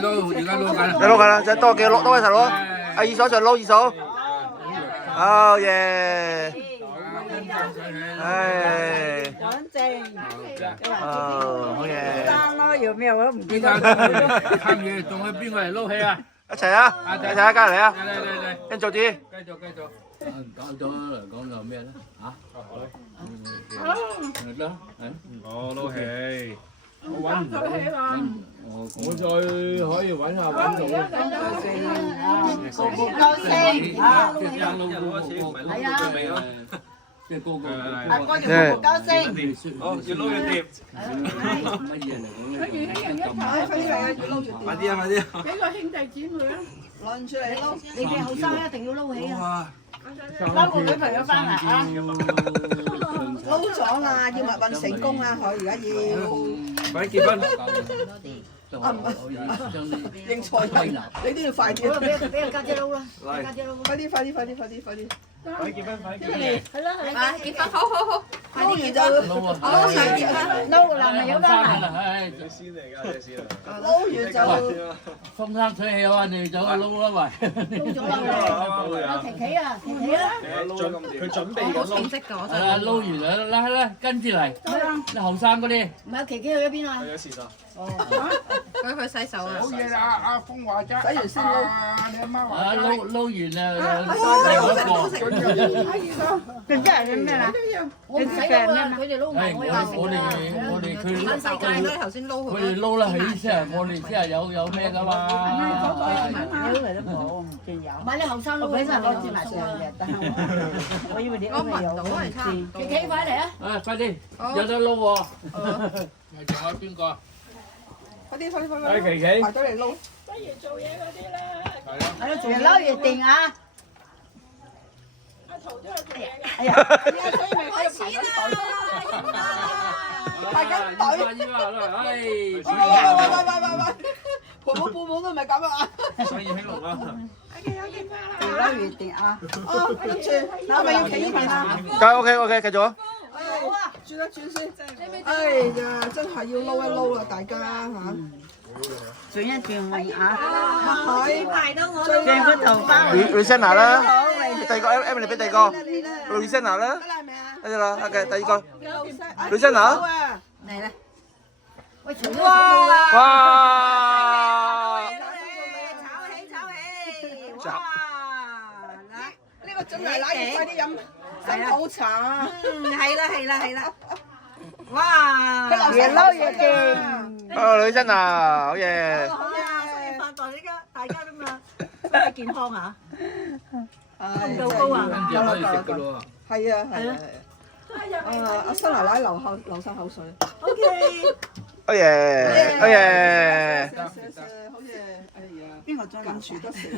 撈，而家撈緊。你撈緊啦，就多幾多位頭攞。二嫂就撈二嫂。好耶！唉，講正，哦，好嘢。生咯，有咩我都唔記得。參與，仲有邊個嚟撈起啊？一齊啊！一齊啊！加嚟啊！嚟，跟住啲。繼續。講咗嚟講就咩咧？嚇？得，我撈起，我揾唔到，我再可以揾下揾到。夠四，係啊，即係高個。阿哥條毛夠四。哦，越撈越掂。乜嘢嚟講？快啲啊！快啲啊！俾個兄弟姊妹啊！攞出嚟撈，你哋後生一定要撈起啊！撈個女朋友翻嚟啊！撈咗啦，要密運成功啊！佢而家要。快啲結婚。啊唔係，認錯人，你都要快啲。俾個家姐撈啦，家姐撈。快啲！快啲結婚，快啲結婚。係啦係啦，啊，結婚好，撈完就撈想結婚。撈個男朋友翻嚟。你先嚟㗎，你先啊。撈完就風生水起啊！你走去撈啦喂！撈咗啦，琪琪啊，琪琪啊！佢準備好緊撈。成績㗎，我係啦，撈完啦，啦，跟住嚟，你後生嗰啲。唔係琪琪去咗邊啊？去咗時啦。佢去洗手啊！好嘢啦！阿風話齋，洗完先撈。你阿媽話啊撈完啦，佢真係咩啊？我唔使撈啦，佢哋撈埋我又食我哋佢玩世界都頭先撈佢哋撈得起先，我哋先係有咩㗎嘛？撈嚟都冇，唔見有。唔係你後生撈起身攞支埋上嘅，我以為你我聞到係差唔多。琪琪快嚟啊！啊快啲，有得撈喎！仲有邊個？快啲！琪琪。埋咗嚟撈。不如做嘢嗰啲啦。係咯，仲要撈越定啊！阿桃都係做嘢嘅。哎呀，所以咪開始排緊隊。喂！婆母都唔係咁啊！生意興隆啦！越撈越掂啊！哦，跟住係咪要企呢邊啊？得 OK，繼續啊！轉一轉先。哎呀，真係要撈一撈啦，大家嚇。轉一轉位啊！係排到我。轉個頭包。Luciana 啦，第二個 Emily 俾第二個 Luciana 啦，得啦係咪啊？跟住啦，OK，第二個 Luciana。嚟啦！喂，除咗哇！哇！炒起！哇！呢個真係拉住快啲飲新抱茶。係啦。哇！越撈越掂。Luciana，好嘢！發達大家咁啊，身體健康啊！夠高啊！跟住可以食㗎咯喎！係啊！阿新奶奶流晒口水。OK。好嘢！好嘢！哎呀，邊個將咁處得食？